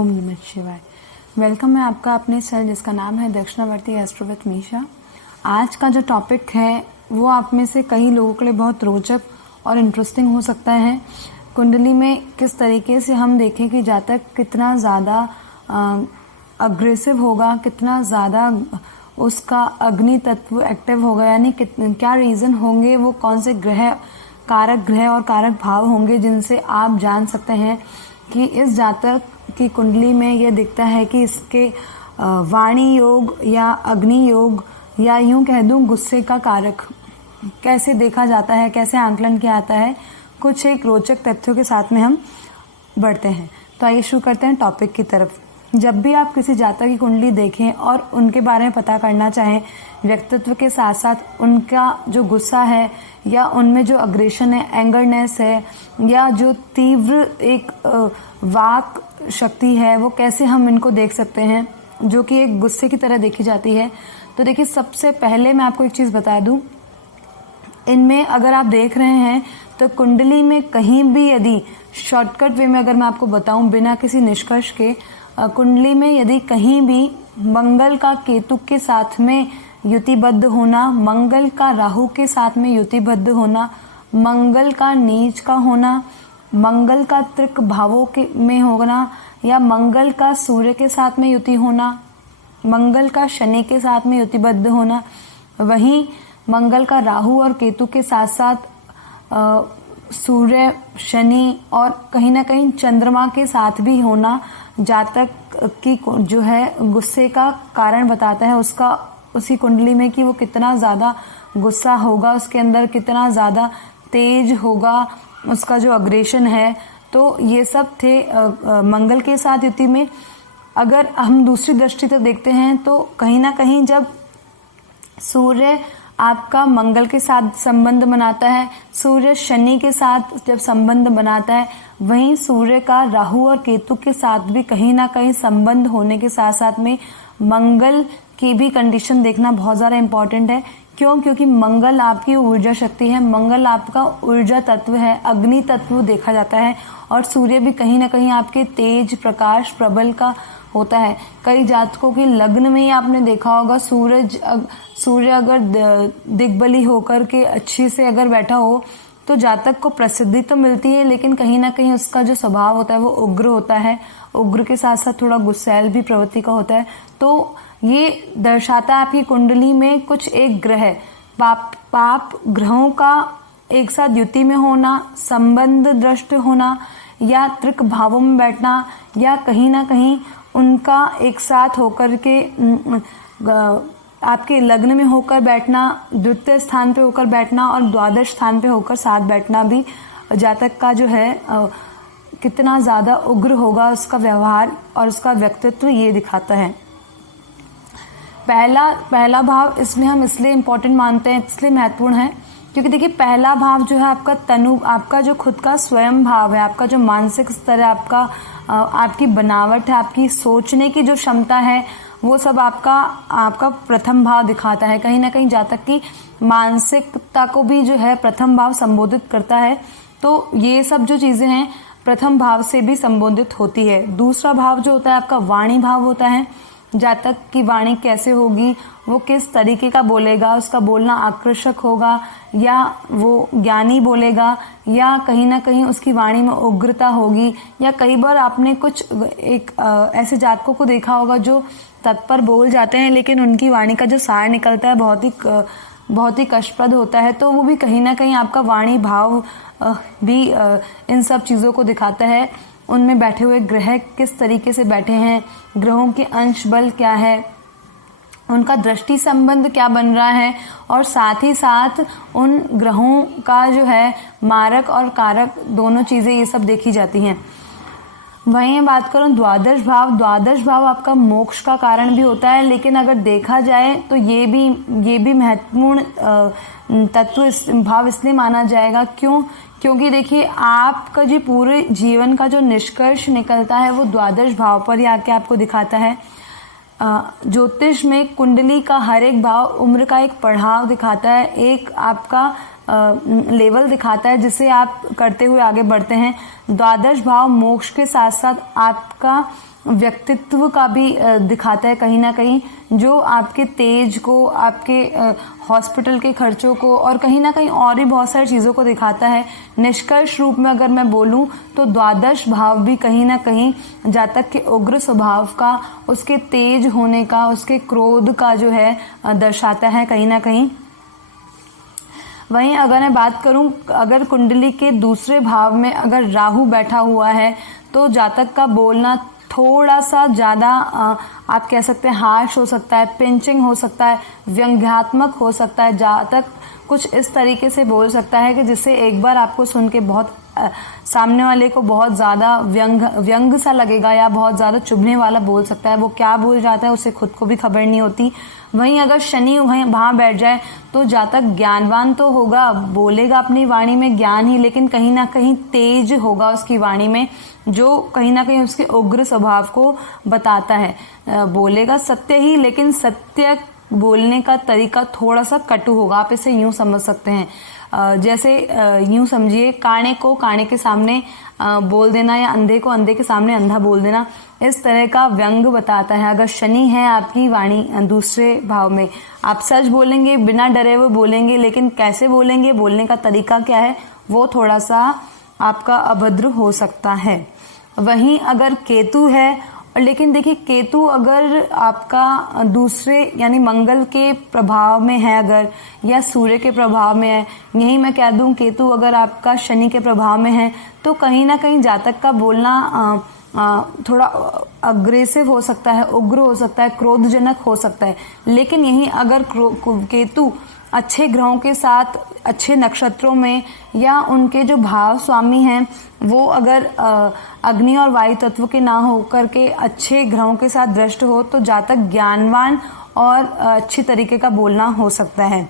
ओम नमः शिवाय। वेलकम है आपका अपने चैनल जिसका नाम है दक्षिणावर्ती एस्ट्रो विद मीशा। आज का जो टॉपिक है वो आप में से कई लोगों के लिए बहुत रोचक और इंटरेस्टिंग हो सकता है। कुंडली में किस तरीके से हम देखें कि जातक कितना ज़्यादा अग्रेसिव होगा, कितना ज़्यादा उसका अग्नि तत्व एक्टिव होगा, यानी क्या रीज़न होंगे, वो कौन से कारक ग्रह और कारक भाव होंगे जिनसे आप जान सकते हैं कि इस जातक की कुंडली में यह दिखता है कि इसके वाणी योग या अग्नि योग या यूं कह दूं गुस्से का कारक कैसे देखा जाता है, कैसे आंकलन किया जाता है। कुछ एक रोचक तथ्यों के साथ में हम बढ़ते हैं। तो आइए शुरू करते हैं टॉपिक की तरफ। जब भी आप किसी जातक की कुंडली देखें और उनके बारे में पता करना चाहें, व्यक्तित्व के साथ साथ उनका जो गुस्सा है या उनमें जो अग्रेशन है, एंगरनेस है, या जो तीव्र एक वाक शक्ति है, वो कैसे हम इनको देख सकते हैं जो कि एक गुस्से की तरह देखी जाती है। तो देखिए, सबसे पहले मैं आपको एक चीज़ बता दूं, इनमें अगर आप देख रहे हैं तो कुंडली में कहीं भी यदि शॉर्टकट वे में अगर मैं आपको बताऊं बिना किसी निष्कर्ष के, कुंडली में यदि कहीं भी मंगल का केतु के साथ में युतिबद्ध होना, मंगल का राहु के साथ में युतिबद्ध होना, मंगल का नीच का होना, मंगल का त्रिक भावों के में होना, या मंगल का सूर्य के साथ में युति होना, मंगल का शनि के साथ में युतिबद्ध होना, वहीं मंगल का राहु और केतु के साथ साथ सूर्य, शनि और कहीं ना कहीं चंद्रमा के साथ भी होना जातक की जो है गुस्से का कारण बताता है उसका, उसी कुंडली में कि वो कितना ज़्यादा गुस्सा होगा, उसके अंदर कितना ज़्यादा तेज होगा, उसका जो अग्रेशन है। तो ये सब थे मंगल के साथ युति में। अगर हम दूसरी दृष्टि से देखते हैं तो कहीं ना कहीं जब सूर्य आपका मंगल के साथ संबंध बनाता है, सूर्य शनि के साथ जब संबंध बनाता है, वहीं सूर्य का राहु और केतु के साथ भी कहीं ना कहीं संबंध होने के साथ साथ में मंगल की भी कंडीशन देखना बहुत ज़्यादा इम्पोर्टेंट है। क्यों? क्योंकि मंगल आपकी ऊर्जा शक्ति है, मंगल आपका ऊर्जा तत्व है, अग्नि तत्व देखा जाता है, और सूर्य भी कहीं ना कहीं आपके तेज प्रकाश प्रबल का होता है। कई जातकों के लग्न में ही आपने देखा होगा सूर्य अगर दिग्बली होकर के अच्छी से अगर बैठा हो तो जातक को प्रसिद्धि तो मिलती है, लेकिन कहीं ना कहीं उसका जो स्वभाव होता है वो उग्र होता है, उग्र के साथ साथ थोड़ा गुस्सैल भी प्रवृत्ति का होता है। तो ये दर्शाता है आपकी कुंडली में कुछ एक ग्रह पाप ग्रहों का एक साथ युति में होना, संबंध दृष्ट होना, या त्रिक भावों में बैठना, या कहीं ना कहीं उनका एक साथ होकर के आपके लग्न में होकर बैठना, द्वितीय स्थान पे होकर बैठना और द्वादश स्थान पे होकर साथ बैठना भी जातक का जो है कितना ज़्यादा उग्र होगा उसका व्यवहार और उसका व्यक्तित्व ये दिखाता है। पहला भाव इसमें हम इसलिए इम्पोर्टेंट मानते हैं, इसलिए महत्वपूर्ण है क्योंकि देखिए, पहला भाव जो है आपका आपका जो खुद का स्वयं भाव है, आपका जो मानसिक स्तर है, आपकी बनावट है, आपकी सोचने की जो क्षमता है, वो सब आपका प्रथम भाव दिखाता है। कहीं ना कहीं जातक की मानसिकता को भी जो है प्रथम भाव संबोधित करता है। तो ये सब जो चीजें हैं प्रथम भाव से भी संबोधित होती है। दूसरा भाव जो होता है आपका वाणी भाव होता है। जातक की वाणी कैसे होगी, वो किस तरीके का बोलेगा, उसका बोलना आकर्षक होगा या वो ज्ञानी बोलेगा, या कहीं ना कहीं उसकी वाणी में उग्रता होगी, या कई बार आपने कुछ ऐसे जातकों को देखा होगा जो तत्पर बोल जाते हैं लेकिन उनकी वाणी का जो सार निकलता है बहुत ही कष्टप्रद होता है। तो वो भी कहीं ना कहीं आपका वाणी भाव भी इन सब चीज़ों को दिखाता है। उनमें बैठे हुए ग्रह किस तरीके से बैठे हैं, ग्रहों के अंश बल क्या है, उनका दृष्टि संबंध क्या बन रहा है, और साथ ही साथ उन ग्रहों का जो है मारक और कारक दोनों चीज़ें ये सब देखी जाती हैं। वहीं बात करूं द्वादश भाव आपका मोक्ष का कारण भी होता है, लेकिन अगर देखा जाए तो ये भी महत्वपूर्ण तत्व भाव इसलिए माना जाएगा। क्योंकि देखिए, आपका जो पूरे जीवन का जो निष्कर्ष निकलता है वो द्वादश भाव पर ही आके आपको दिखाता है। ज्योतिष में कुंडली का हर एक भाव उम्र का एक पड़ाव दिखाता है, एक आपका लेवल दिखाता है जिसे आप करते हुए आगे बढ़ते हैं। द्वादश भाव मोक्ष के साथ साथ आपका व्यक्तित्व का भी दिखाता है कहीं ना कहीं, जो आपके तेज को, आपके हॉस्पिटल के खर्चों को और कहीं ना कहीं और भी बहुत सारी चीज़ों को दिखाता है। निष्कर्ष रूप में अगर मैं बोलूं तो द्वादश भाव भी कहीं ना कहीं जातक के उग्र स्वभाव का, उसके तेज होने का, उसके क्रोध का जो है दर्शाता है कहीं ना कहीं। वहीं अगर मैं बात करूं, अगर कुंडली के दूसरे भाव में अगर राहु बैठा हुआ है तो जातक का बोलना थोड़ा सा ज़्यादा आप कह सकते हैं हार्श हो सकता है, पिंचिंग हो सकता है, व्यंग्यात्मक हो सकता है। जातक कुछ इस तरीके से बोल सकता है कि जिससे एक बार आपको सुन के बहुत सामने वाले को बहुत ज़्यादा व्यंग सा लगेगा या बहुत ज़्यादा चुभने वाला बोल सकता है। वो क्या बोल जाता है उसे खुद को भी खबर नहीं होती। वहीं अगर शनि वहाँ बैठ जाए तो जातक ज्ञानवान तो होगा, बोलेगा अपनी वाणी में ज्ञान ही, लेकिन कहीं ना कहीं तेज होगा उसकी वाणी में, जो कहीं ना कहीं उसके उग्र स्वभाव को बताता है। बोलेगा सत्य ही, लेकिन सत्य बोलने का तरीका थोड़ा सा कटु होगा। आप इसे यूं समझ सकते हैं, जैसे यूं समझिए काणे को काणे के सामने बोल देना या अंधे को अंधे के सामने अंधा बोल देना, इस तरह का व्यंग बताता है। अगर शनि है आपकी वाणी दूसरे भाव में, आप सच बोलेंगे, बिना डरे हुए बोलेंगे, लेकिन कैसे बोलेंगे, बोलने का तरीका क्या है, वो थोड़ा सा आपका अभद्र हो सकता है। वहीं अगर केतु है, लेकिन देखिए केतु अगर आपका दूसरे यानी मंगल के प्रभाव में है अगर, या सूर्य के प्रभाव में है, यही मैं कह दूं केतु अगर आपका शनि के प्रभाव में है तो कहीं ना कहीं जातक का बोलना थोड़ा अग्रेसिव हो सकता है, उग्र हो सकता है, क्रोधजनक हो सकता है। लेकिन यही अगर केतु अच्छे ग्रहों के साथ, अच्छे नक्षत्रों में, या उनके जो भाव स्वामी हैं वो अगर अग्नि और वायु तत्व के ना होकर के अच्छे ग्रहों के साथ दृष्ट हो तो जातक ज्ञानवान और अच्छी तरीके का बोलना हो सकता है।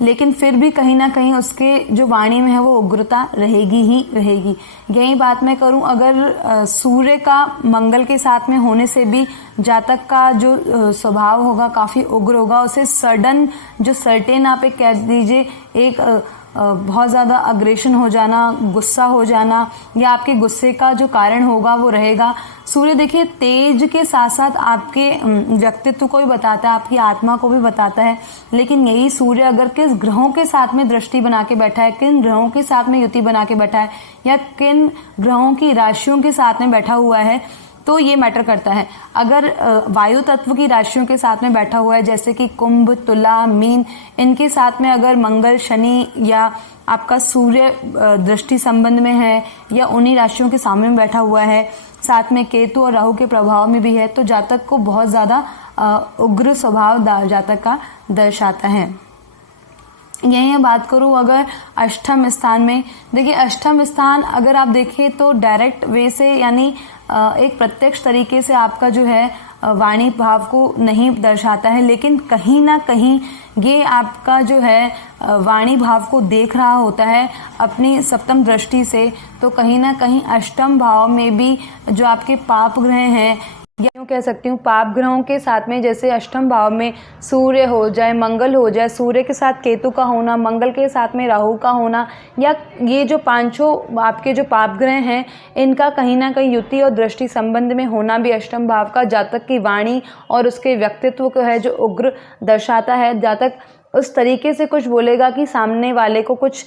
लेकिन फिर भी कहीं ना कहीं उसके जो वाणी में है वो उग्रता रहेगी ही रहेगी। यही बात मैं करूं, अगर सूर्य का मंगल के साथ में होने से भी जातक का जो स्वभाव होगा काफी उग्र होगा। उसे सडन जो सर्टेन आप एक कह दीजिए, एक बहुत ज़्यादा अग्रेशन हो जाना, गुस्सा हो जाना, या आपके गुस्से का जो कारण होगा वो रहेगा। सूर्य देखिए तेज के साथ साथ आपके व्यक्तित्व को भी बताता है, आपकी आत्मा को भी बताता है। लेकिन यही सूर्य अगर किस ग्रहों के साथ में दृष्टि बना के बैठा है, किन ग्रहों के साथ में युति बना के बैठा है, या किन ग्रहों की राशियों के साथ में बैठा हुआ है, तो ये मैटर करता है। अगर वायु तत्व की राशियों के साथ में बैठा हुआ है, जैसे कि कुंभ, तुला, मीन, इनके साथ में अगर मंगल, शनि या आपका सूर्य दृष्टि संबंध में है, या उन्हीं राशियों के सामने में बैठा हुआ है, साथ में केतु और राहु के प्रभाव में भी है, तो जातक को बहुत ज्यादा उग्र स्वभाव जातक का दर्शाता है। यही बात करूं अगर अष्टम स्थान में, देखिए अष्टम स्थान अगर आप देखें तो डायरेक्ट वे से यानी एक प्रत्यक्ष तरीके से आपका जो है वाणी भाव को नहीं दर्शाता है, लेकिन कहीं ना कहीं ये आपका जो है वाणी भाव को देख रहा होता है अपनी सप्तम दृष्टि से। तो कहीं ना कहीं अष्टम भाव में भी जो आपके पाप ग्रह हैं, या यूँ कह सकती हूँ पाप ग्रहों के साथ में, जैसे अष्टम भाव में सूर्य हो जाए, मंगल हो जाए, सूर्य के साथ केतु का होना, मंगल के साथ में राहु का होना, या ये जो पांचों आपके जो पाप ग्रह हैं इनका कहीं ना कहीं युति और दृष्टि संबंध में होना भी अष्टम भाव का जातक की वाणी और उसके व्यक्तित्व को है जो उग्र दर्शाता है। जातक उस तरीके से कुछ बोलेगा कि सामने वाले को कुछ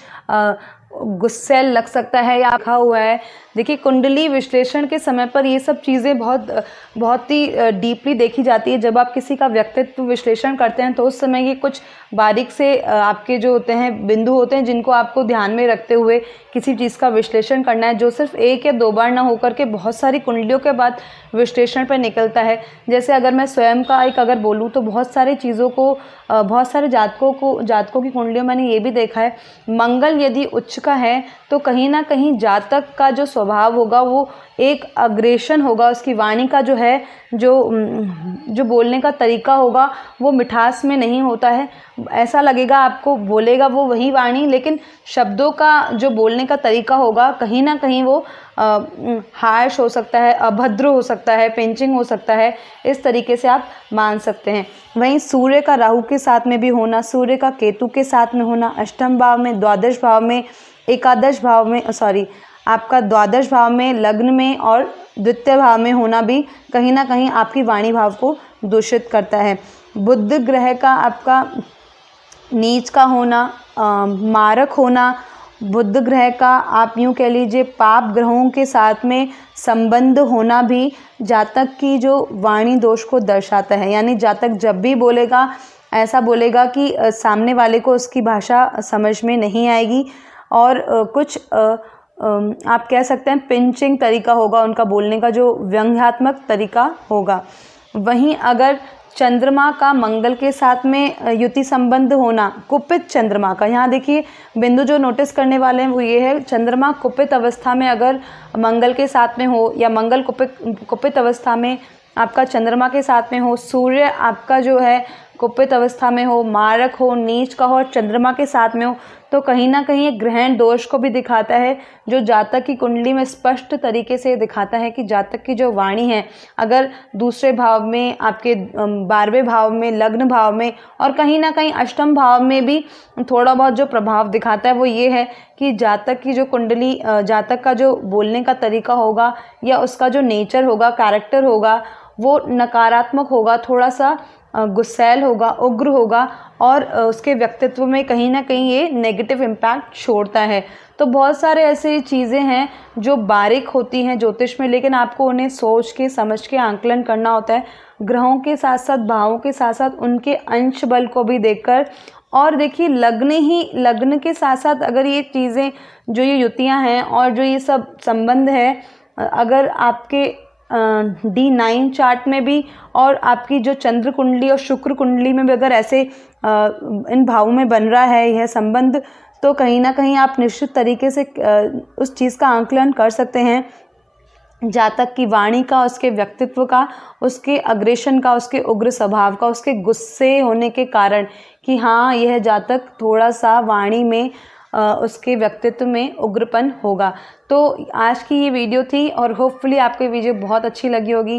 गुस्से लग सकता है या रखा हुआ है। देखिए कुंडली विश्लेषण के समय पर ये सब चीज़ें बहुत ही डीपली देखी जाती है। जब आप किसी का व्यक्तित्व विश्लेषण करते हैं तो उस समय ये कुछ बारीक से आपके जो होते हैं बिंदु होते हैं जिनको आपको ध्यान में रखते हुए किसी चीज़ का विश्लेषण करना है, जो सिर्फ एक या दो बार ना होकर के बहुत सारी कुंडलियों के बाद विश्लेषण पर निकलता है। जैसे अगर मैं स्वयं का एक अगर बोलूँ तो बहुत सारी चीज़ों को, बहुत सारे जातकों की कुंडलियों मैंने ये भी देखा है, मंगल यदि उच्च का है तो कहीं ना कहीं जातक का जो स्वभाव होगा वो एक अग्रेशन होगा, उसकी वाणी का जो है जो बोलने का तरीका होगा वो मिठास में नहीं होता है। ऐसा लगेगा आपको बोलेगा वो वही वाणी, लेकिन शब्दों का जो बोलने का तरीका होगा कहीं ना कहीं वो हार्श हो सकता है, अभद्र हो सकता है, पिंचिंग हो सकता है। इस तरीके से आप मान सकते हैं। वहीं सूर्य का राहु के साथ में भी होना, सूर्य का केतु के साथ में होना, अष्टम भाव में, द्वादश भाव में, एकादश भाव में, आपका द्वादश भाव में, लग्न में और द्वितीय भाव में होना भी कहीं ना कहीं आपकी वाणी भाव को दूषित करता है। बुध ग्रह का आपका नीच का होना, मारक होना, बुध ग्रह का आप यूँ कह लीजिए पाप ग्रहों के साथ में संबंध होना भी जातक की जो वाणी दोष को दर्शाता है। यानी जातक जब भी बोलेगा ऐसा बोलेगा कि सामने वाले को उसकी भाषा समझ में नहीं आएगी और कुछ आप कह सकते हैं पिंचिंग तरीका होगा उनका बोलने का, जो व्यंग्यात्मक तरीका होगा। वहीं अगर चंद्रमा का मंगल के साथ में युति संबंध होना, कुपित चंद्रमा का, यहाँ देखिए बिंदु जो नोटिस करने वाले हैं वो ये है, चंद्रमा कुपित अवस्था में अगर मंगल के साथ में हो या मंगल कुपित अवस्था में आपका चंद्रमा के साथ में हो, सूर्य आपका जो है कुपित अवस्था में हो, मारक हो, नीच का हो और चंद्रमा के साथ में हो, तो कहीं ना कहीं एक ग्रहण दोष को भी दिखाता है, जो जातक की कुंडली में स्पष्ट तरीके से दिखाता है कि जातक की जो वाणी है अगर दूसरे भाव में, आपके 12वें भाव में, लग्न भाव में और कहीं ना कहीं अष्टम भाव में भी थोड़ा बहुत जो प्रभाव दिखाता है वो ये है कि जातक की जो कुंडली, जातक का जो बोलने का तरीका होगा या उसका जो नेचर होगा, कैरेक्टर होगा, वो नकारात्मक होगा, थोड़ा सा गुस्सैल होगा, उग्र होगा और उसके व्यक्तित्व में कहीं ना कहीं ये नेगेटिव इम्पैक्ट छोड़ता है। तो बहुत सारे ऐसे चीज़ें हैं जो बारीक होती हैं ज्योतिष में, लेकिन आपको उन्हें सोच के समझ के आंकलन करना होता है, ग्रहों के साथ साथ भावों के साथ साथ उनके अंश बल को भी देखकर। और देखिए लग्न के साथ साथ अगर ये चीज़ें, जो ये युतियाँ हैं और जो ये सब संबंध है, अगर आपके D9 चार्ट में भी और आपकी जो चंद्र कुंडली और शुक्र कुंडली में भी अगर ऐसे इन भावों में बन रहा है यह संबंध, तो कहीं ना कहीं आप निश्चित तरीके से उस चीज़ का आंकलन कर सकते हैं, जातक की वाणी का, उसके व्यक्तित्व का, उसके अग्रेशन का, उसके उग्र स्वभाव का, उसके गुस्से होने के कारण कि हाँ यह जातक थोड़ा सा वाणी में, उसके व्यक्तित्व में उग्रपन होगा। तो आज की ये वीडियो थी और होपफुली आपको ये वीडियो बहुत अच्छी लगी होगी।